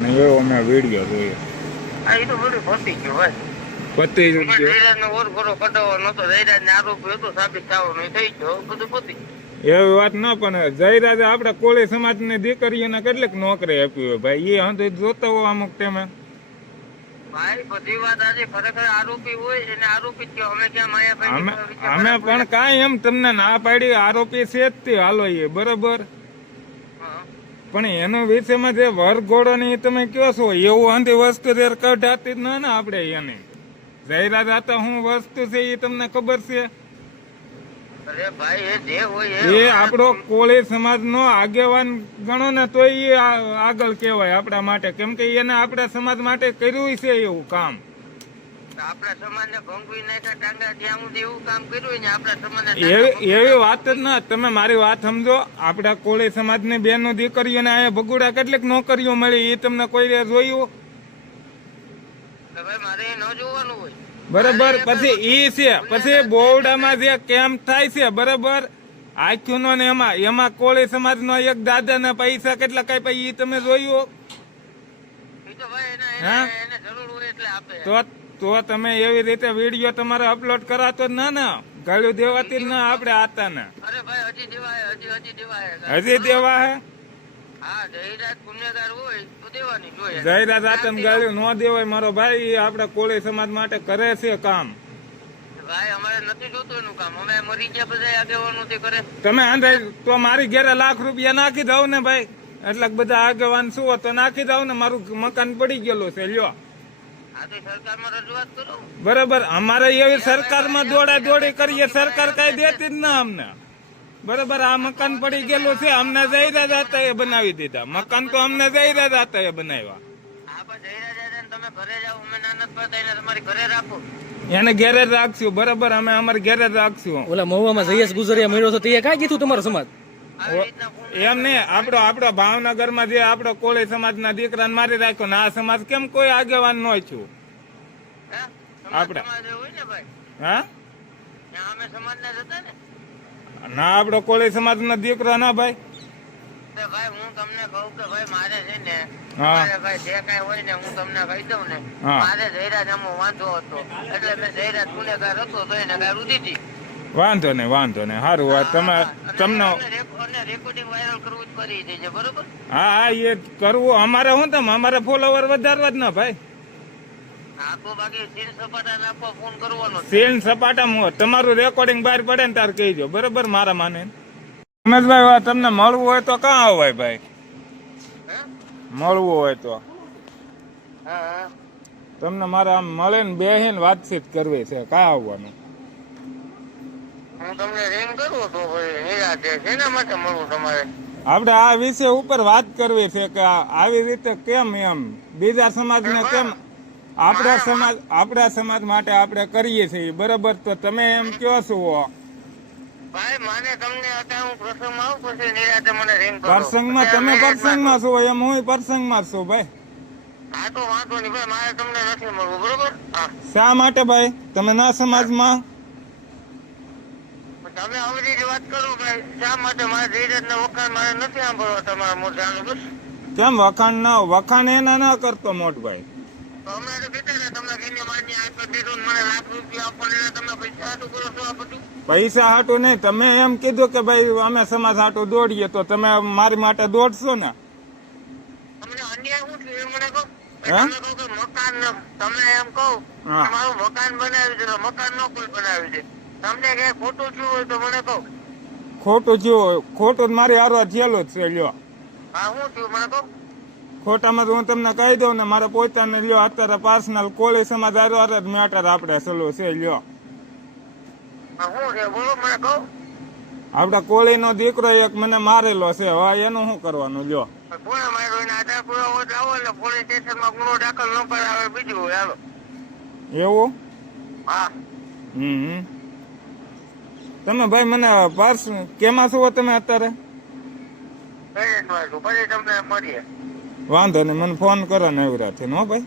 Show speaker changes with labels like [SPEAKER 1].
[SPEAKER 1] ને એવો મેં વીડિયો જોયો
[SPEAKER 2] આ એ તો બધું પતી ગયું ભાઈ
[SPEAKER 1] પતી જ. એવી વાત ન પણ જયરાજે આપણા કોળી સમાજની દીકરીઓને કેટલીક નોકરી આપી હોય ભાઈ એ હંધુ જોતા હોય અમુક ટાઈમે
[SPEAKER 2] હોય. અમે
[SPEAKER 1] અમે
[SPEAKER 2] ની
[SPEAKER 1] અમે પણ કાંઈ એમ તમને ના પાડી આરોપી છે જ તે હાલો એ બરોબર
[SPEAKER 2] હા.
[SPEAKER 1] પણ એનો વિષયમાં જે વરઘોડો ને એ તમે કયો છો? એવું અંધી વસ્તુ જે કઢાતી જ ન ને આપણે એને. જયરાજ હતા હું વસ્તુ છે એ તમને ખબર છે?
[SPEAKER 2] એ
[SPEAKER 1] આપણો કોળી સમાજ નો આગેવાન ગણો ને તો એ આગળ કહેવાય આપણા માટે. કેમ કે એને આપણા સમાજ માટે કર્યું છે એવું કામ.
[SPEAKER 2] આપણા સમાજને ભંગવી નાખ્યા ટાંગા ત્યાં સુધી એવું કામ કર્યું ને આપણા સમાજને
[SPEAKER 1] એવી એવી વાત જ ના તમે મારી વાત સમજો. આપણા કોળી સમાજની બેનો દીકરીઓને અહીંયા ભગુડા કેટલીક નોકરીઓ મળી એ તમને કોઈ જોયું?
[SPEAKER 2] મારે ન જોવાનું હોય.
[SPEAKER 1] બરાબર. પછી ઈ છે. પછી બોવડામાં જે કેમ્પ થાય છે બરાબર? આખ્યું નો ને એમાં એમાં કોળી સમાજ નો એક દાદા ને પૈસા કેટલા કઈ ઈ તમે જોયું?
[SPEAKER 2] એ
[SPEAKER 1] હા? તો તો તમે એવી રીતે વીડિયો તમારે અપલોડ કરાતો જ ના ના. ગાળ્યું દેવાતી ના આપણે આતા ને
[SPEAKER 2] અરે ભાઈ હજી દેવાય હજી હજી દેવાય
[SPEAKER 1] હજી દેવા હે
[SPEAKER 2] હા જયરાજ ગુનેગાર હોય તો દેવાની જોઈએ
[SPEAKER 1] જયરાજ આતન ગાળ્યું ન દેવાય મારો ભાઈ એ કોળી સમાજ માટે કરે છે કામ.
[SPEAKER 2] ભાઈ અમારે નથી જોતું એનું કામ. અમે મરી ગયા બધા આગેવાનો તે કરે.
[SPEAKER 1] તમે આંધે તો મારી ઘેરે લાખ રૂપિયા નાખી દઉં ને ભાઈ. એટલા બધા આગેવાન શું તો નાખી દઉં ને મારું મકાન પડી ગયેલું છે લ્યો. બરાબર, અમારે એવી સરકારમાં દોડા દોડી કરીએ, સરકાર કઈ દેતી જ ના અમને. બરાબર, આ મકાન પડી ગયેલું છે, અમને જયરાજ હતા એ બનાવી દીધા. મકાન તો અમને જયરાજ હતા એ બનાવ્યા.
[SPEAKER 2] એને ઘરે
[SPEAKER 1] રાખશું, બરાબર, અમે અમારે ઘેરે રાખશું.
[SPEAKER 3] ઓલા મહુવામાં જયેશ ગુજરિયા મળ્યો તે કાંઈ કીધું તમારો સમાજ?
[SPEAKER 2] આવી ને આપડો
[SPEAKER 1] આપડો ભાવનગર આપણો જે આપડો કોળી સમાજના દીકરા મારી રાખ્યો ને આ સમાજ કેમ કોઈ આગેવાન નો છું આપડે.
[SPEAKER 2] સમાજ ને
[SPEAKER 1] હા?
[SPEAKER 2] ત્યાં અમે સમાજના જ ના?
[SPEAKER 1] કોળી દીકરો ના ભાઈ.
[SPEAKER 2] ભાઈ હું તમને કહું કે ભાઈ મારે છે ને મારે ભાઈ જે કઈ હોય ને હું તમને કહી દઉં ને મારે જયરાજ આમાં વાંધો હતો. એટલે મેં જયરાજ ગુનેગાર હતો તો એને ગાળું દીધી
[SPEAKER 1] વાંધો નહીં વાંધો નહીં. સારું વાત તમે તમને હા હા એ કરવું. અમારે શું તમે? અમારે ફોલોવર વધારવા જ ના ભાઈ.
[SPEAKER 2] સીન સપાટા
[SPEAKER 1] તમારું રેકોર્ડિંગ બહાર પડે ને તાર કહીજો બરોબર? મારા માને. રમેશભાઈ તમને મળવું હોય તો કાં આવાય ભાઈ? મળવું હોય તો. તમને મારે આમ મળે ને બેહીને વાતચીત કરવી છે કાં આવવાનું?
[SPEAKER 2] હું તમને રિંગ કરું તો ભાઈ નિરાતે શેના માટે મળવું તમારે?
[SPEAKER 1] આપણે આ વિષય ઉપર વાત કરવી છે કે આવી રીતે કેમ એમ? બીજા સમાજને કેમ? આપણા સમાજ આપણા સમાજ માટે આપણે કરીએ છીએ. બરાબર? તો તમે એમ કહો છો.
[SPEAKER 2] ભાઈ માને તમને અત્યારે હું પ્રસંગમાં આવું પછી નિરાતે મને રિંગ કરો.
[SPEAKER 1] પ્રસંગમાં તમે પ્રસંગમાં છો એમ હું પ્રસંગમાં છું ભાઈ.
[SPEAKER 2] હા તો વાંધો નહીં ભાઈ મારે તમને નથી મળવું બરોબર?
[SPEAKER 1] શા માટે ભાઈ? તમે ના સમાજમાં?
[SPEAKER 2] તમે રીતે વાત કરો ભાઈ શા માટે મારા ધીરજ વખાણ મારે નથી સાંભળવા તમારા મોઢાનું બસ.
[SPEAKER 1] કેમ વખાણ ના વખાણ એના ના કરતો મોટભાઈ.
[SPEAKER 2] ભાઈ અમે તો કીધા ને તમને દીધું મને લાખ રૂપિયા તમે પૈસા હાટું કરો છો આ બધું?
[SPEAKER 1] પૈસા હાટું નહીં તમે એમ કીધું કે ભાઈ અમે સમાજ હાટું દોડીએ તો તમે મારી માટે દોડશો ને?
[SPEAKER 2] તમને અન્યાય શું થયું મને કહો? તમે કહો કે મકાન તમે એમ કહો
[SPEAKER 1] હા.
[SPEAKER 2] મારું મકાન બનાવ્યું છે મકાન નો કોઈ બનાવ્યું છે. તમને કે ખોટું થયું હોય તો મને કહો.
[SPEAKER 1] ખોટું થયું ખોટું મારી હારવા થયેલું જ છે લ્યો.
[SPEAKER 2] હા હું થયું? મને કહો.
[SPEAKER 1] ખોટામાં તો હું તમને કહી દઉં ને મારા પોતાને લ્યો અત્યારે પર્સનલ કોળી સમાજ હારો હારે મેટર આપણે સલો છે લ્યો. આપડા કોળી કોળીનો દીકરો એક મને મારેલો છે. હવે એનું શું કરવાનું લ્યો.
[SPEAKER 2] ન
[SPEAKER 1] એવું?
[SPEAKER 2] હા.
[SPEAKER 1] હમ. તમે ભાઈ મને પાર્સ કેમાં છો તમે અત્યારે? વાંધો નહીં મને ફોન કરો ને એવરાથી હો ભાઈ.